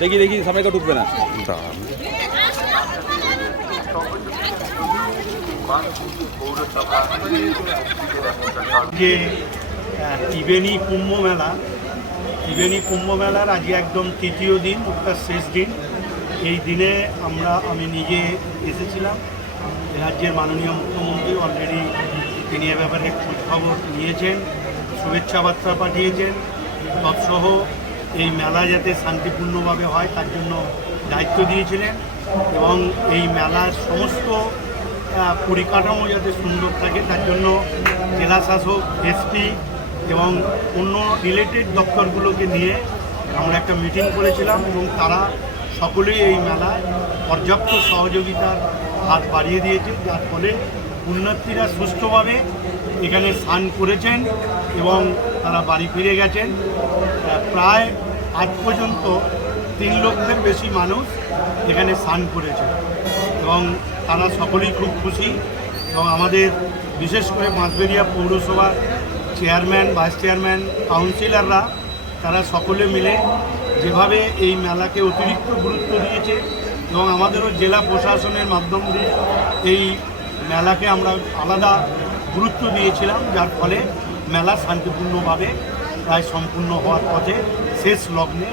দেখি দেখি সামনে তো ঢুকবে না। যে ত্রিবেণী কুম্ভ মেলা। ত্রিবেণী কুম্ভ মেলার আজকে একদম তৃতীয় দিন তার শেষ দিন। এই দিনে আমরা আমি নিজে এসেছিলাম। রাজ্যের মাননীয় মুখ্যমন্ত্রী অলরেডি তিনি এ ব্যাপারে খোঁজখবর নিয়েছেন, শুভেচ্ছা বার্তা পাঠিয়েছেন। তৎসহ এই মেলা যাতে শান্তিপূর্ণভাবে হয়, তার জন্য দায়িত্ব দিয়েছিলেন এবং এই মেলার সমস্ত পরিকাঠামো যাতে সুন্দর থাকে, তার জন্য জেলা শাসক এসপি এবং অন্য রিলেটেড দপ্তরগুলোকে নিয়ে আমরা একটা মিটিং করেছিলাম এবং তারা সকলেই এই মেলায় পর্যাপ্ত সহযোগিতার হাত বাড়িয়ে দিয়েছে যার ফলে পুণ্যার্থীরা সুস্থভাবে এখানে স্নান করেছেন এবং তারা বাড়ি ফিরে গেছেন। প্রায় আজ পর্যন্ত তিন লক্ষের বেশি মানুষ এখানে স্নান করেছে এবং তারা সকলেই খুব খুশি এবং আমাদের বিশেষ করে বাঁশবেরিয়া পৌরসভার চেয়ারম্যান, ভাইস চেয়ারম্যান, কাউন্সিলররা তারা সকলে মিলে যেভাবে এই মেলাকে অতিরিক্ত গুরুত্ব দিয়েছে এবং আমাদেরও জেলা প্রশাসনের মাধ্যম দিয়ে এই মেলাকে আমরা আলাদা গুরুত্ব দিয়েছিলাম যার ফলে মেলা শান্তিপূর্ণভাবে প্রায় সম্পূর্ণ হওয়ার পথে শেষ লগ্নে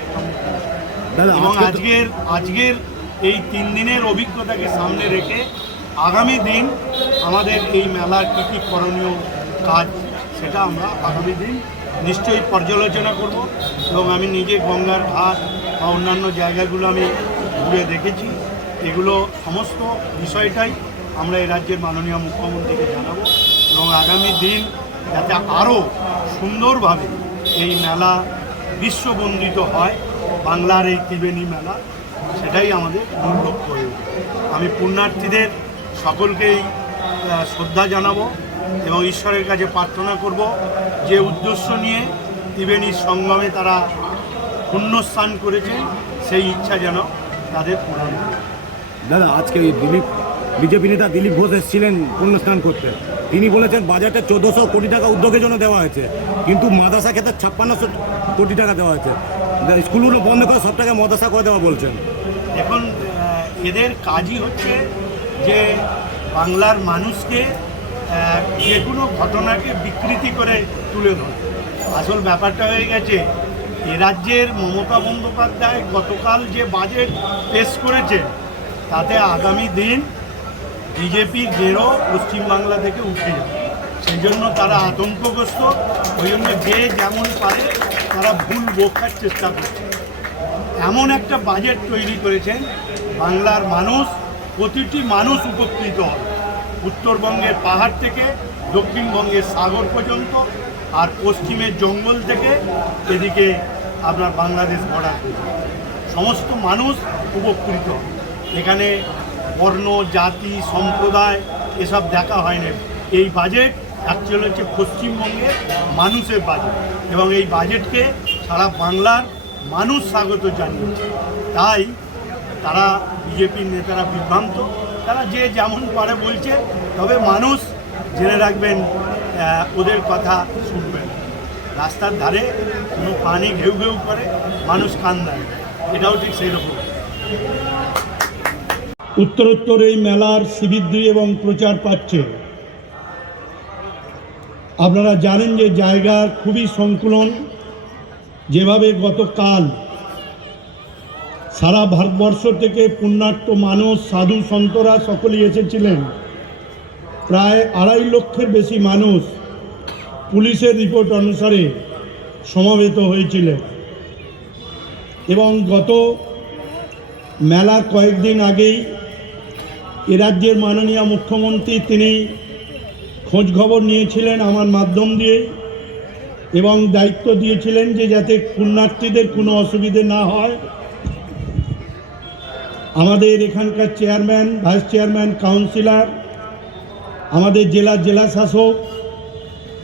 এবং আজকের আজকের এই তিন দিনের অভিজ্ঞতাকে সামনে রেখে আগামী দিন আমাদের এই মেলার কী কী করণীয় কাজ সেটা আমরা আগামী দিন নিশ্চয়ই পর্যালোচনা করব এবং আমি নিজে গঙ্গার ঘাট বা অন্যান্য জায়গাগুলো আমি ঘুরে দেখেছি। এগুলো সমস্ত বিষয়টাই আমরা এই রাজ্যের মাননীয় মুখ্যমন্ত্রীকে জানাব এবং আগামী দিন যাতে আরও সুন্দরভাবে এই মেলা বিশ্ববন্দিত হয়, বাংলার এই ত্রিবেণী মেলা, সেটাই আমাদের মূল লক্ষ্য ওঠে। আমি পুণ্যার্থীদের সকলকেই শ্রদ্ধা জানাব এবং ঈশ্বরের কাছে প্রার্থনা করব যে উদ্দেশ্য নিয়ে ত্রিবেণীর সঙ্গমে তারা পুণ্যস্থান করেছেন, সেই ইচ্ছা যেন তাদের পূরণ। দাদা, আজকে ওই দিলীপ বিজেপি নেতা দিলীপ ঘোষ এসেছিলেন পুণ্যস্নান করতে। তিনি বলেছেন, বাজেটে চোদ্দোশো কোটি টাকা উদ্যোগের জন্য দেওয়া হয়েছে। কিন্তু মাদাসা ক্ষেত্রে ছাপ্পান্নশো কোটি টাকা দেওয়া হয়েছে। স্কুলগুলো বন্ধ করে সব টাকা মাদ্রাসা করে দেওয়া বলছেন। এখন এদের কাজই হচ্ছে যে বাংলার মানুষকে যে কোনো ঘটনাকে বিকৃতি করে তুলে ধরে। আসল ব্যাপারটা হয়ে গেছে, এ রাজ্যের মমতা বন্দ্যোপাধ্যায় গতকাল যে বাজেট পেশ করেছে তাতে আগামী দিন বিজেপির গেরো পশ্চিমবাংলা থেকে উঠে যাবে সেই জন্য তারা আতঙ্কগ্রস্ত, ওই জন্য যে যেমন পারে তারা ভুল বোকার চেষ্টা করছে এমন একটা বাজেট তৈরি করেছেন, বাংলার মানুষ, প্রতিটি মানুষ উপকৃত হবে। উত্তরবঙ্গের পাহাড় থেকে, দক্ষিণবঙ্গের সাগর পর্যন্ত, আর পশ্চিমের জঙ্গল থেকে এদিকে আপনার বাংলাদেশ বর্ডার সমস্ত মানুষ উপকৃত এখানে বর্ণ, জাতি, সম্প্রদায় এসব দেখা হয় না এই বাজেট অ্যাকচুয়ালি হচ্ছে পশ্চিমবঙ্গের মানুষের বাজেট এবং এই বাজেটকে সারা বাংলার মানুষ স্বাগত জানিয়েছে। তাই তারা বিজেপির নেতারা বিভ্রান্ত। তারা যে যেমন পারে বলছে, তবে মানুষ জেনে রাখবেন ওদের কথা শুনবেন। রাস্তার ধারে কোনো পানি ঘেউ ঘেউ করে, মানুষ কান দেয় এটাও ঠিক সেই রকম উত্তরোত্তর এই মেলার শ্রীবৃদ্ধি এবং প্রচার পাচ্ছে। আপনারা জানেন যে জায়গার খুবই সংকুলন। যেভাবে গতকাল সারা ভারতবর্ষ থেকে পুণ্যার্থ মানুষ, সাধু সন্তরা সকলেই এসেছিলেন। প্রায় আড়াই লক্ষের বেশি মানুষ পুলিশের রিপোর্ট অনুসারে সমাবেত হয়েছিলেন। এবং গত মেলা কয়েকদিন আগেই এ রাজ্যের মাননীয় মুখ্যমন্ত্রী তিনি খোঁজ খবর নিয়েছিলেন আমার মাধ্যম দিয়ে এবং দায়িত্ব দিয়েছিলেন যে যাতে পুণ্যার্থীদের কোনো অসুবিধে না হয়। আমাদের এখানকার চেয়ারম্যান, ভাইস চেয়ারম্যান, কাউন্সিলর, আমাদের জেলা জেলা শাসক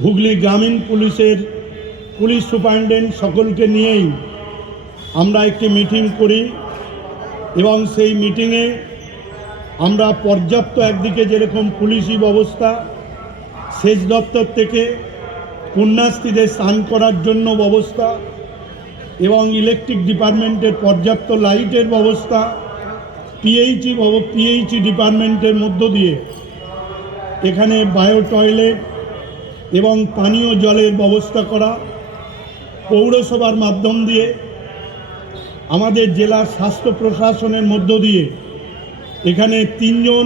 হুগলি গ্রামীণ পুলিশের পুলিশ সুপারিনটেন্ডেন্ট সকলকে নিয়েই আমরা একটি মিটিং করি এবং সেই মিটিংয়ে আমরা পর্যাপ্ত একদিকে যেরকম পুলিশি ব্যবস্থা, সেচ দপ্তর থেকে পুণ্যাস্থিদের স্নান করার জন্য ব্যবস্থা এবং ইলেকট্রিক ডিপার্টমেন্টের পর্যাপ্ত লাইটের ব্যবস্থা পিএইচই পিএইচই ডিপার্টমেন্টের মধ্য দিয়ে এখানে বায়ো টয়লেট এবং পানীয় জলের ব্যবস্থা করা, পৌরসভার মাধ্যম দিয়ে, আমাদের জেলার স্বাস্থ্য প্রশাসনের মধ্য দিয়ে এখানে তিনজন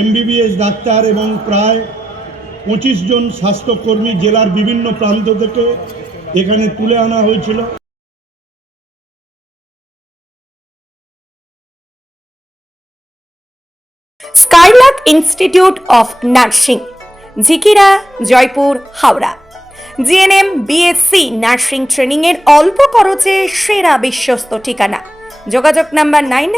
এমবিবিএস ডাক্তার এবং প্রায় পঁচিশ জন স্বাস্থ্যকর্মী জেলার বিভিন্ন প্রান্ত থেকে এখানে তুলে আনা হয়েছিল। Skylark institute of nursing, Jhikira, Joypur, Howrah. GNM, BSc nursing training এর অল্প খরচে সেরা বিশ্বস্ত ঠিকানা। যোগাযোগ number nine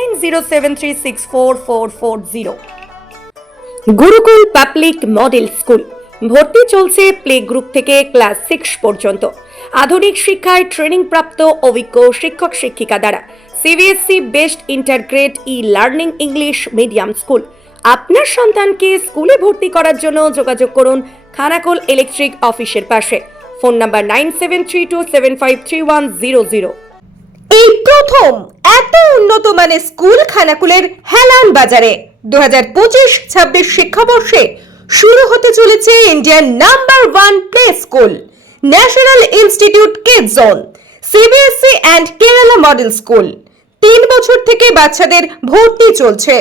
Gurukul public model school. ভর্তি চলছে প্লে গ্রুপ থেকে ক্লাস সিক্স পর্যন্ত। আধুনিক শিক্ষায় ট্রেনিং প্রাপ্ত অভিজ্ঞ শিক্ষক শিক্ষিকা দ্বারা CBSE best integrated e learning English medium school আপনার সন্তানকে স্কুলে ভর্তি করার জন্য যোগাযোগ করুন খানাকুল ইলেকট্রিক অফিসের পাশে। Phone number nine seven three two seven five three one zero zero. প্রথম এত উন্নত মানের স্কুল খানাকুলের হেলান বাজারে। দু হাজার পঁচিশ ছাব্বিশ শিক্ষাবর্ষে শুরু হতে চলেছে Indian number one play school, national institute kid zone CBSE and Kerala model school. তিন বছর থেকে বাচ্চাদের ভর্তি চলছে।